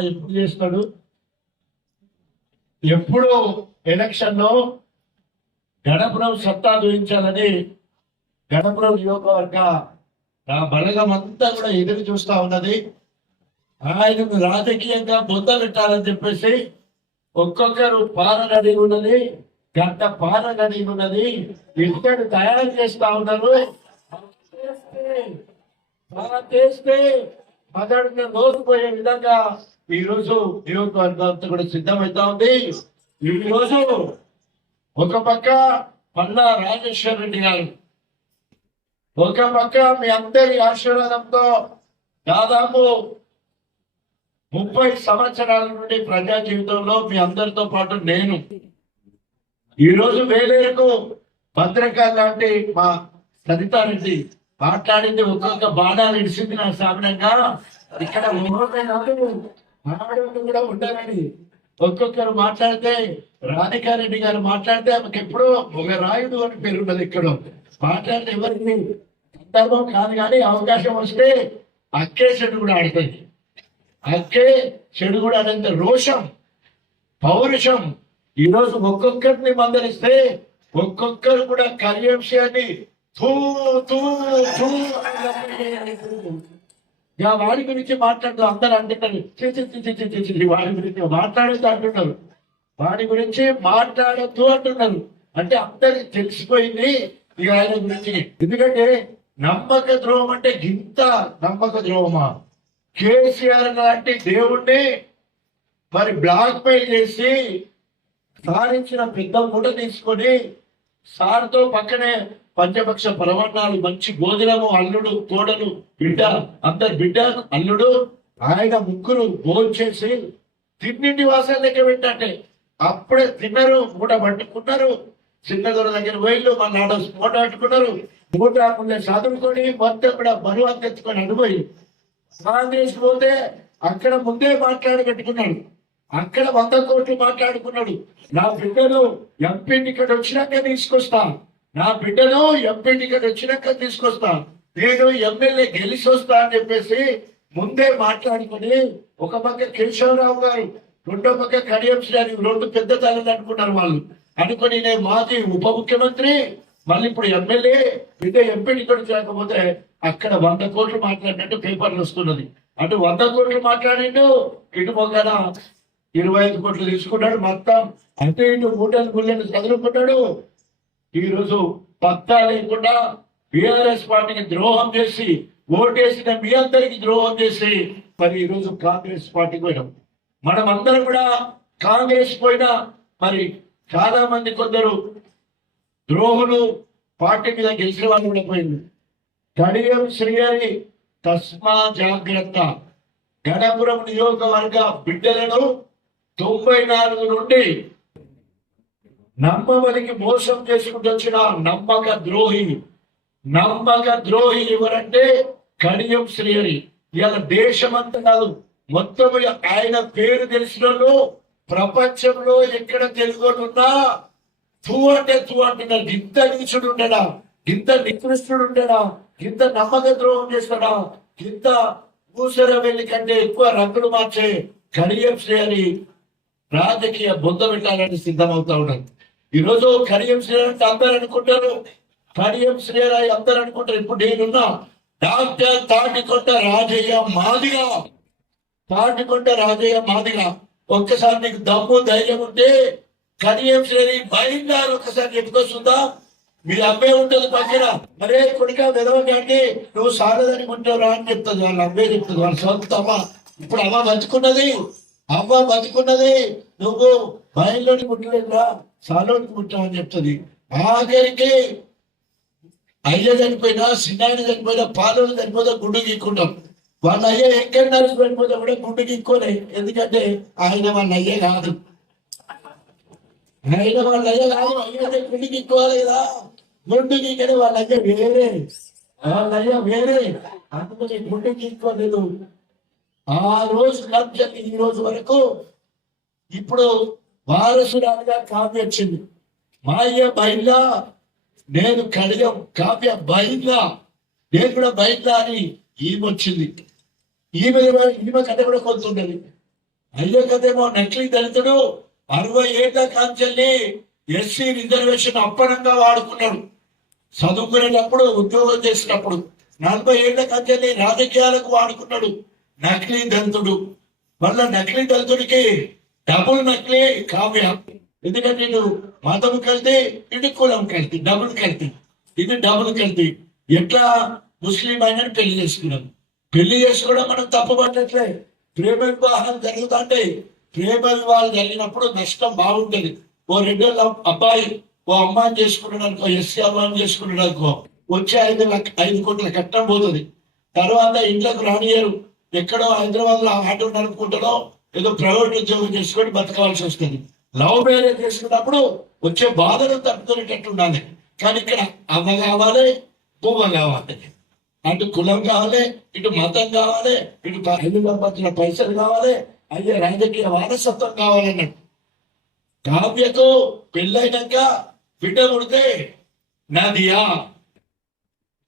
ఎప్పుడు చేస్తాడు? ఎప్పుడు ఎలక్షన్లో గణపురం సత్తా చూపించాలని గణపురం నియోజకవర్గ ఆ బలగం అంతా కూడా ఎదురు చూస్తా ఉన్నది. ఆయనను రాజకీయంగా బొంద పెట్టాలని చెప్పేసి ఒక్కొక్కరు పాలన ఉన్నది గంట పాలన ఉన్నది ఇద్దరు తయారు చేస్తా ఉన్నారు. అలా చేస్తే మగడిని పోయే విధంగా ఈ రోజు నియోజకవర్గం కూడా సిద్ధమవుతా ఉంది. ఈ రోజు ఒక పక్క పల్లా రాజేశ్వర రెడ్డి గారు ఒక పక్క మీ అందరి ఆశీర్వాదంతో దాదాపు ముప్పై సంవత్సరాల నుండి ప్రజా జీవితంలో మీ అందరితో పాటు నేను. ఈ రోజు వేలేరుకు భద్రకా లాంటి మా సరితారెడ్డి మాట్లాడింది ఒక్కొక్క బాణాలు ఇడిసింది నా సాధనంగా ఇక్కడ ఆడవాళ్ళు కూడా ఉండాలని ఒక్కొక్కరు మాట్లాడితే రాధికారెడ్డి గారు మాట్లాడితే ఆమెకి ఎప్పుడో ఒక రాయుడు అని పేరు ఉన్నది ఇక్కడ. మాట్లాడితే ఎవరికి సందర్భం కాదు కానీ అవకాశం వస్తే అక్కే చెడు కూడా ఆడుతుంది అక్కే చెడు కూడా ఆడేంత రోషం పౌరుషం. ఈ రోజు ఒక్కొక్కరిని మందలిస్తే ఒక్కొక్కరు కూడా కర్యంశాన్ని తూ తూ తూ ఆ ఇక వాడి గురించి మాట్లాడుతూ అందరూ అంటున్నారు చి, వాడి గురించి మాట్లాడొద్దు అంటున్నారు వాడి గురించి మాట్లాడద్దు అంటున్నారు అంటే అందరికి తెలిసిపోయింది ఇక ఆయన గురించి. ఎందుకంటే నమ్మక ద్రోహం అంటే ఇంత నమ్మక ద్రోహమా? కేసీఆర్ లాంటి దేవుణ్ణి మరి బ్లాక్ మెయిల్ చేసి సాధించిన పెద్ద మూట తీసుకొని సార్తో పక్కనే పంచపక్ష ప్రవణాలు మంచి భోజనము అల్లుడు కోడలు బిడ్డ అందరు బిడ్డ అల్లుడు ఆయన ముగ్గురు భోంచేసి తిన్నింటి వాసాలు లెక్క పెట్టంటే అప్పుడే తిన్నారు మూట పట్టుకున్నారు చిన్నదొర దగ్గర పోయిళ్ళు మన ఆడ మూట పట్టుకున్నారు మూట రాకుండా చదువుకొని మొత్తం కూడా బరువు అంతెత్తుకొని అనుభవి కాంగ్రెస్ పోతే అక్కడ ముందే మాట్లాడి పెట్టుకున్నాడు. అక్కడ వంద కోట్లు మాట్లాడుకున్నాడు. నా బిడ్డను ఎంపీ ఇక్కడ వచ్చినాక తీసుకొస్తాను నా బిడ్డను ఎంపీ టికెట్ వచ్చినాక తీసుకొస్తా. నేను ఎమ్మెల్యే గెలిచి వస్తా అని చెప్పేసి ముందే మాట్లాడుకొని ఒక పక్క కేశవరావు గారు రెండో పక్క కడియం శ్రీ రెండు పెద్ద తల్లి అనుకున్నారు వాళ్ళు. అనుకొని నేను మాజీ ఉప ముఖ్యమంత్రి మళ్ళీ ఇప్పుడు ఎమ్మెల్యే ఇదే ఎంపీ టికెట్ చేయకపోతే అక్కడ వంద కోట్లు మాట్లాడినట్టు పేపర్లు వస్తున్నది. అటు వంద కోట్లు మాట్లాడిండు ఇటు మొక్కన ఇరవై ఐదు కోట్లు తీసుకున్నాడు మొత్తం. అంటే ఇటు మూటలు గుళ్ళని చదువుకున్నాడు ఈ రోజు పత్తా లేకుండా బిఆర్ఎస్ పార్టీకి ద్రోహం చేసి ఓటేసిన మీ అందరికి ద్రోహం చేసి మరి ఈ రోజు కాంగ్రెస్ పార్టీకి పోయినాం. మనం అందరం కూడా కాంగ్రెస్ పోయినా మరి చాలా మంది కొందరు ద్రోహులు పార్టీ మీద గెలిచిన వాళ్ళు కూడా పోయింది కడియం శ్రీహరి తస్మా జాగ్రత్త. గణపురం నియోజకవర్గ బిడ్డలను తొంభై నాలుగు నుండి నమ్మవలికి మోసం చేసుకుంటూ వచ్చిన నమ్మక ద్రోహి నమ్మక ద్రోహి ఎవరంటే కడియం శ్రీహరి. ఇవాళ దేశమంతా కాదు మొత్తం ఆయన పేరు తెలిసిన ప్రపంచంలో ఎక్కడ తెలుగుతున్నా తూ అంటే తూ అంటున్నారు ఇంత నీచుడు ఉండడా ఇంత నికృష్టుడు ఉండడా ఇంత నమ్మక ద్రోహం చేస్తాడా? ఇంత భూసర వెళ్ళి కంటే ఎక్కువ రంగులు మార్చే కడియం శ్రేయని రాజకీయ బుద్ధ పెట్టాలని సిద్ధమవుతా ఉన్నారు ఈ రోజు కడియం శ్రేణి అంటే అందరు అనుకుంటారు. కడియం శ్రీరాయి అందరు అనుకుంటారు. ఇప్పుడు నేనున్నా. డాక్టర్ తాటికొట్ట రాజయ్య మాదిగా. తాటికొట్ట రాజయ్య మాదిగా. ఒక్కసారి నీకు దమ్ము ధైర్యం ఉంటే కడియం శ్రేణి భయంగారు ఒక్కసారి చెప్పుకొస్తుందా మీరు అమ్మే ఉంటుంది పక్కన. మరే కొడుక విధవగాండి నువ్వు సాగదని ఉంటావురా అని చెప్తుంది. వాళ్ళ అమ్మే చెప్తుంది. వాళ్ళ సొంత అమ్మ. ఇప్పుడు అమ్మ బతుకున్నది. అమ్మ బతుకున్నది. నువ్వు బయలులోని పుట్టలేదురా సాలోని పుట్టావని చెప్తుంది. ఆఖరికి అయ్య చనిపోయినా సిన్నాయన చనిపోయినా పాలను చనిపోతే గుండు గీక్కుంటాం. వాళ్ళ అయ్య ఎక్కడ చనిపోతే కూడా గుండు గీక్కోలే. ఎందుకంటే ఆయన వాళ్ళ అయ్యే కాదు. ఆయన వాళ్ళ అయ్య కాదు. అయ్యే గుండు గీక్కోవాలి కదా. గుండు గీకని వాళ్ళ అయ్య వేరే. వాళ్ళ అయ్య వేరే. అందుకని గుండు గీక్కోలేదు. ఆ రోజు నుంచి ఈ రోజు వరకు. ఇప్పుడు వారసురాలుగా కావ్య వచ్చింది. మా అయ్య నేను కడియం కావ్య బయలులా నేను కూడా బయలులా అని ఈమె వచ్చింది. ఈమె ఈమె కథ కూడా కొంత ఉండేది. అయ్యో కదేమో నకిలీ దళితుడు అరవై ఏళ్ళ కాంచెల్ని ఎస్సీ రిజర్వేషన్ అప్పనంగా వాడుకున్నాడు. చదువుకునేటప్పుడు ఉద్యోగం చేసినప్పుడు నలభై ఏళ్ళ కంచెల్ని రాజకీయాలకు వాడుకున్నాడు నకిలీ దళితుడు. మళ్ళా నకిలీ దళితుడికి డబుల్ నక్లే కావ్య. ఎందుకంటే ఇటు మతం కలితే ఇటు కులం కలిసి డబుల్ కలిసి ఇది డబుల్ కలిసి ఎట్లా ముస్లిం అయినా పెళ్ళి చేసుకున్నాం? పెళ్ళి చేసుకోవడం మనం తప్పు పట్టట్లే ప్రేమ వివాహం జరుగుతుంటే ప్రేమ వివాహం జరిగినప్పుడు నష్టం బాగుంటుంది. ఓ రెండేళ్ళ అబ్బాయి ఓ అమ్మాయిని చేసుకున్నాడు అనుకో ఎస్సీ అమ్మాయిని చేసుకున్నాడు అనుకో వచ్చే ఐదు లక్ష ఐదు కోట్ల కట్టడం పోతుంది. తర్వాత ఇంట్లోకి రానియరు ఎక్కడో హైదరాబాద్లో ఆటో నడుపుకుంటారో ఏదో ప్రైవేట్ ఉద్యోగం చేసుకొని బతకవలసి వస్తుంది. లవ్ మ్యారేజ్ చేసుకున్నప్పుడు వచ్చే బాధను తప్పుకునేటట్టు ఉండాలి కానీ ఇక్కడ అమ్మ కావాలి భూమ కావాలి. అటు కులం కావాలి ఇటు మతం కావాలి ఇటు ఐదు సంబంధించిన పైసలు కావాలి అయ్యే రాజకీయ వారసత్వం కావాలన్నట్టు కావ్యకు పెళ్ళైనాక బిడ్డ పుడితే నా దియా.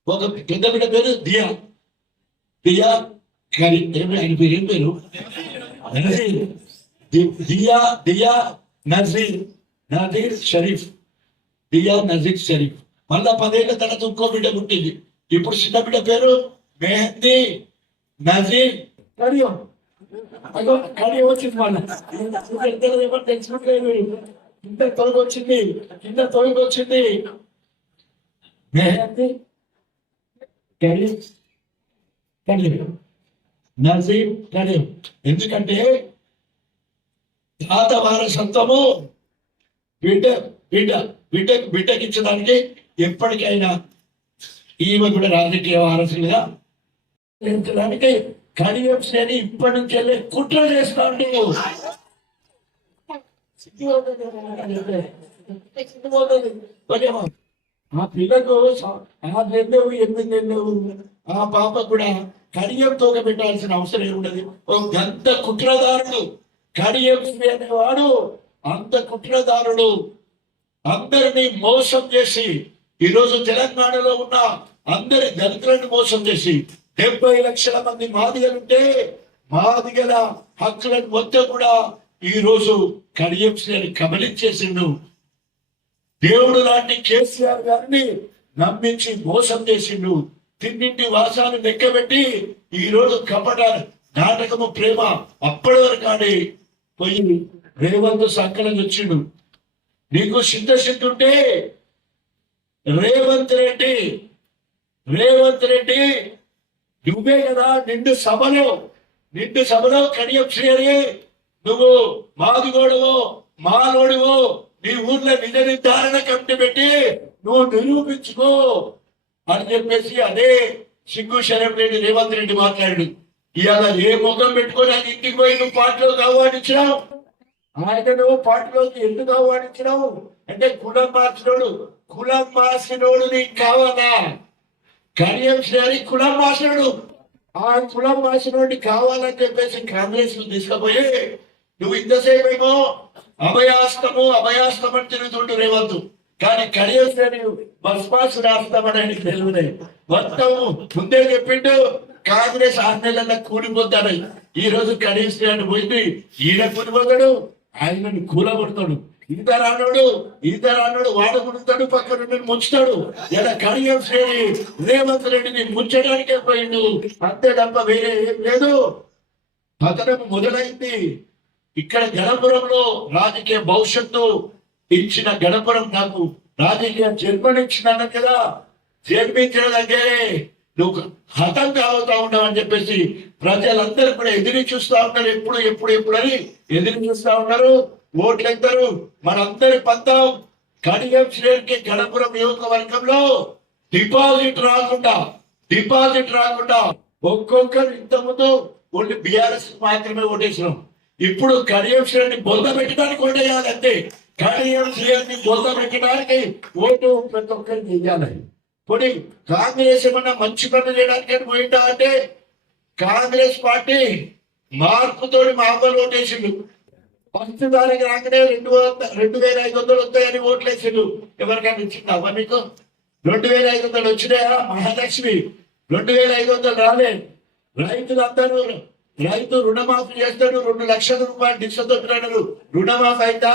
ఒక పెద్ద బిడ్డ పేరు దియా. దియా. కానీ ఏమి ఆయన పేరు ఏం పేరు? దియా దియా నజీర్ నజీర్ షరీఫ్. దియా నజీర్ షరీఫ్. మళ్ళా పదేళ్ళ తర్వాత ఇంకో బిడ్డ పుట్టింది. ఇప్పుడు చిన్న బిడ్డ పేరు మెహందీ నజీర్. కడియం. కడియం వచ్చింది మళ్ళా. ఇద్దరు ఇంత తొలగి వచ్చింది. కింద తొలగి వచ్చింది. మెహందీ కడియం. కడియం. నజీర్ కరీం. ఎందుకంటే తాత వారసత్వము బిడ్డ బిడ్డ బిడ్డకు బిడ్డకిచ్చడానికి ఎప్పటికైనా ఈమె కూడా రాజకీయ వారసులుగా పెంచడానికి కడియం శ్రేణి ఇప్పటి నుంచి వెళ్ళి కుట్ర చేస్తాడు. ఆ పిల్లకు ఆ ఆరు నెలలు ఎనిమిది ఆ పాప కూడా కడియం తోక పెట్టాల్సిన అవసరం ఏముండదు? ఒక గంత కుట్రదారుడు. కడియం అనేవాడు అంత కుట్రదారుడు. అందరినీ మోసం చేసి ఈరోజు తెలంగాణలో ఉన్న అందరి దళితులను మోసం చేసి డెబ్బై లక్షల మంది మాదిగలుంటే మాదిగల హక్కులను మొత్తం కూడా ఈ రోజు కడియం కబలించేసిండు. దేవుడు లాంటి కేసీఆర్ గారిని నమ్మించి మోసం చేసిండు. తిన్నింటి వాసాన్ని లెక్కబెట్టి ఈ రోజు కపట నాటకము ప్రేమ అప్పటి వరకు ఆడి పోయి రేవంత్ సంకలం వచ్చిండు. నీకు సిద్ధశక్తి ఉంటే రేవంత్ రెడ్డి రేవంత్ రెడ్డి నువ్వే కదా నిండు సభలో నిండు సభలో కడియం శ్రేణి నువ్వు మాదిగోడువో మాలోడివో నీ ఊర్లో నిజ నిర్ధారణ కమిటీ పెట్టి నువ్వు నిరూపించుకో. అని చెప్పేసి అదే సిగ్గు శరం రెడ్డి రేవంత్ రెడ్డి మాట్లాడు ఇవాళ ఏ ముఖం పెట్టుకొని అది ఇంటికి పోయి నువ్వు పార్టీలోకి ఆహ్వానించినావు? ఆయన నువ్వు పార్టీలోకి ఎందుకు ఆహ్వానించినావు? అంటే కులం మార్చినోడు కులం మార్చినోడు నీకు కావాలా? కడియం శ్రీ కులం మార్చినోడు. ఆ కులం మార్చినోడిని కావాలని చెప్పేసి కాంగ్రెస్ తీసుకుపోయి నువ్వు ఇంతసేపేమో అభయాస్తము అభయాస్తమని తిరుగుతుంటు రేవంతు. కానీ కడియం బస్పాసు రాస్తామని ఆయనకి తెలియదు. మొత్తం ముందే చెప్పిండు కాంగ్రెస్ ఆరు నెలల కూలిపోతాడు. ఈ రోజు కడియం అని పోయింది ఈయన కూలిపోతాడు ఆయనను కూలగొడతాడు. ఈత రానుడు ఈత రానుడు వాడ గుడుతాడు పక్కన నుండి ముంచుతాడు. ఇలా కడియం శ్రేణి రేవంత్ రెడ్డిని ముంచడానికే పోయిండు. అంతే తప్ప వేరే ఏం లేదు. పతనం మొదలైంది. ఇక్కడ గణపురంలో రాజకీయ భవిష్యత్తు ఇచ్చిన గణపురం నాకు రాజకీయ జన్మనిచ్చినాను కదా. జన్మించిన దగ్గరే నువ్వు హతం కావుతా ఉన్నావు అని చెప్పేసి ప్రజలందరూ కూడా ఎదురు చూస్తా ఉన్నారు. ఎప్పుడు ఎప్పుడు ఎప్పుడు అని ఎదురు చూస్తా ఉన్నారు. ఓట్లు ఎత్తారు మనందరి పంతం కడియం శ్రేణికి గణపురం నియోజకవర్గంలో డిపాజిట్ రాకుండా డిపాజిట్ రాకుండా ఒక్కొక్కరు ఇంతకుముందు ఓన్లీ బీఆర్ఎస్ మాత్రమే ఓటేసినాం. ఇప్పుడు కడియం శ్రేణి బొంద పెట్టడానికి ఓటేయాలి కానీ కడియం ఓటు ప్రతి ఒక్కరికి ఇవ్వాలి. పోనీ కాంగ్రెస్ ఏమన్నా మంచి పనులు చేయడానికి పోయిందా అంటే కాంగ్రెస్ పార్టీ మార్పుతో మా అమ్మలు ఓటేసిండు ఫస్ట్ దానికి రాకనే రెండు రెండు వేల ఐదు వందలు వస్తాయని ఓట్లేసిండు ఎవరికైనా ఇచ్చిందా? నీకు రెండు వేల ఐదు వందలు వచ్చినాయా? మహాలక్ష్మి. రెండు వేల ఐదు వందలు రాలే. రైతులందరూ రైతు రుణమాఫీ చేస్తాడు. రెండు లక్షల రూపాయలు డిస్క తొక్కినాడు రుణమాఫీ అయితా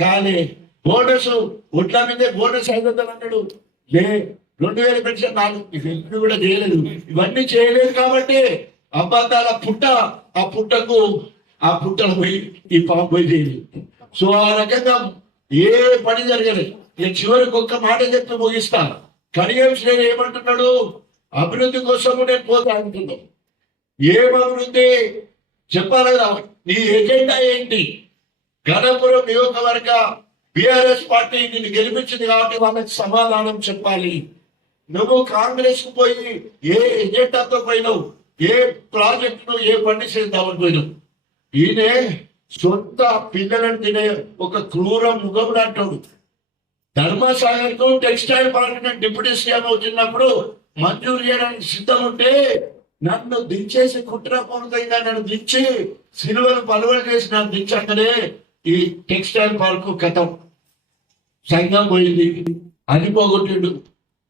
కానీ బోనస్ ఒట్ల మీదే బోనస్ ఐదు వందలు అన్నాడు. లే రెండు వేల పెన్షన్ నాలుగు ఇవన్నీ కూడా చేయలేదు. ఇవన్నీ చేయలేదు కాబట్టి అబద్ధాల పుట్ట ఆ పుట్టకు ఆ పుట్టలు పోయి ఈ పాప పోయి చేయలేదు. సో ఆ రకంగా ఏ పని జరగలేదు. నేను చివరికి ఒక్క మాట చెప్పి ముగిస్తా. కడియం శ్రేణి ఏమంటున్నాడు? అభివృద్ధి కోసము నేను పోతా అంటున్నాను ఏం అభివృద్ధి? చెప్పాలి కదా నీ ఎజెండా ఏంటి? ఘనపురం నియోజకవర్గ బిఆర్ఎస్ పార్టీ నిన్ను గెలిపించింది కాబట్టి వాళ్ళకి సమాధానం చెప్పాలి. నువ్వు కాంగ్రెస్కు పోయి ఏ ఎజెండాతో పోయినావు? ఏ ప్రాజెక్టును ఏ పని చేద్దామని పోయినావు? ఈయనే సొంత పిల్లలను తినే ఒక క్రూర ముఖం అంటాడు. ధర్మసాగర్కు టెక్స్టైల్ పార్టీ డిప్యూటీ సీఎం అవుతున్నప్పుడు మంజూరు చేయడానికి సిద్ధం ఉంటే నన్ను దించేసి కుట్రపూరితంగా నన్ను దించి సిలువలు పలువలు చేసి నన్ను దించక్కడే ఈ టెక్స్టైల్ పార్క్ గతం సంఘం పోయింది. అని పోగొట్టిండు.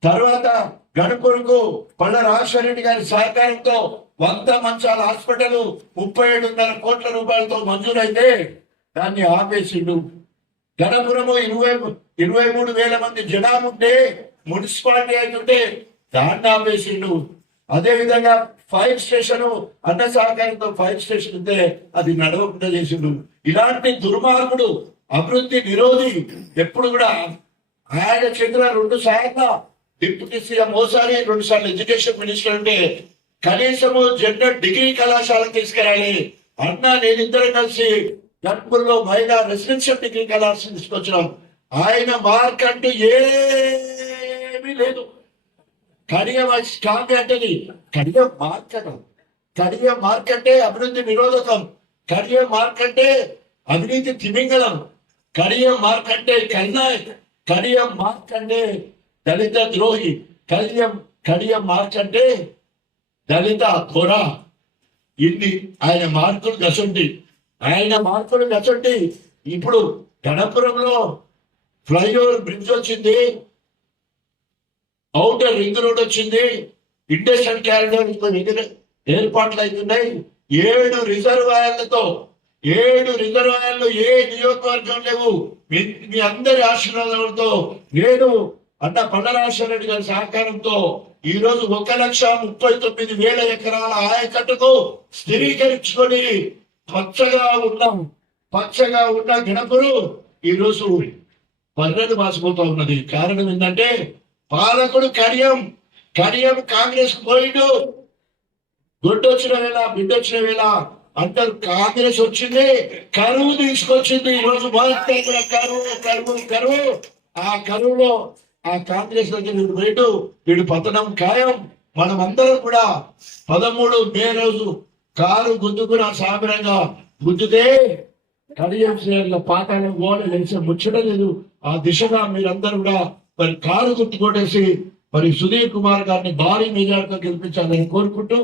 తర్వాత గణపురకు పళ్ళ రాజశేఖర గారి సహకారంతో వంద మంచాల హాస్పిటల్ ముప్పై ఏడున్నర కోట్ల రూపాయలతో మంజూరైతే దాన్ని ఆపేసిండు. గణపురము ఇరవై ఇరవై మూడు వేల మంది జనాభా ఉంటే మున్సిపాలిటీ అయితే దాన్ని ఆపేసిండు. అదేవిధంగా ఫైర్ స్టేషన్ అన్న సహకారంతో ఫైర్ స్టేషన్ ఉంటే అది నడవకుండా చేసిండు. ఇలాంటి దుర్మార్గుడు అభివృద్ధి నిరోధి ఎప్పుడు కూడా ఆయన చంద్ర రెండు సార్లు డిప్యూటీ సీఎం ఓసారి రెండు సార్లు ఎడ్యుకేషన్ మినిస్టర్ అంటే కనీసము జనరల్ డిగ్రీ కళాశాల తీసుకురాలి. అన్న నేను ఇద్దరు కలిసి గన్పూర్లో మహిళా రెసిడెన్షియల్ డిగ్రీ కళాశాల తీసుకొచ్చినాం. ఆయన మార్క్ అంటూ ఏమీ లేదు. కడియం స్ట్రాంగ్ అంటేది. కడియం మార్క్ అట కడియం మార్క్ అంటే అభివృద్ధి నిరోధకం. కడియం మార్క్ అంటే అవినీతి తిమింగలం. కడియం మార్క్ అంటే కల్నాయక్. కడియం మార్క్ అంటే దళిత ద్రోహి. కడియం కడియం మార్క్ అంటే దళిత ఘోర. ఇన్ని ఆయన మార్కులు గసంటి ఆయన మార్కులు గసంటి ఇప్పుడు గణపురంలో ఫ్లైఓవర్ బ్రిడ్జ్ వచ్చింది అవుటర్ రింగ్ రోడ్ వచ్చింది. ఇండస్ట్రియల్ క్యారిడర్ ఏర్పాట్లు అవుతున్నాయి. ఏడు రిజర్వాయర్లతో ఏడు రిజర్వాయర్లు ఏ నియోజకవర్గం లేవు. మీ మీ అందరి ఆశీర్వాదాలతో నేను అన్న కొండరాజశేఖర రెడ్డి గారి సహకారంతో ఈ రోజు ఒక లక్ష ముప్పై తొమ్మిది వేల ఎకరాల ఆయకట్టుకు స్థిరీకరించుకొని పచ్చగా ఉన్నాం పచ్చగా ఉన్న గణపురు ఈ రోజు పర్రెలు మాసిపోతా ఉన్నది. కారణం ఏంటంటే పాలకుడు కడియం కడియం కాంగ్రెస్ పోయిడు. గుడ్డు వచ్చిన వేళ బిడ్డ వచ్చిన వేళ అందరు కాంగ్రెస్ వచ్చింది కరువు తీసుకొచ్చింది. ఈ రోజు కూడా కరువు కరువు కరువు. ఆ కరువులో ఆ కాంగ్రెస్ దగ్గర వీడు పోయిడు. వీడు పతనం ఖాయం. మనం అందరం కూడా పదమూడు మే రోజు కారు గుద్దుకున్న సామిరంగా గుద్దుతే కడియం శ్రేణుల పాతాళం గోడ లేచే ముచ్చట లేదు. ఆ దిశగా మీరందరూ కూడా మరి కారు గుర్తుకొట్టేసి మరి సుధీర్ కుమార్ గారిని భారీ మెజార్టీతో గెలిపించాలని కోరుకుంటూ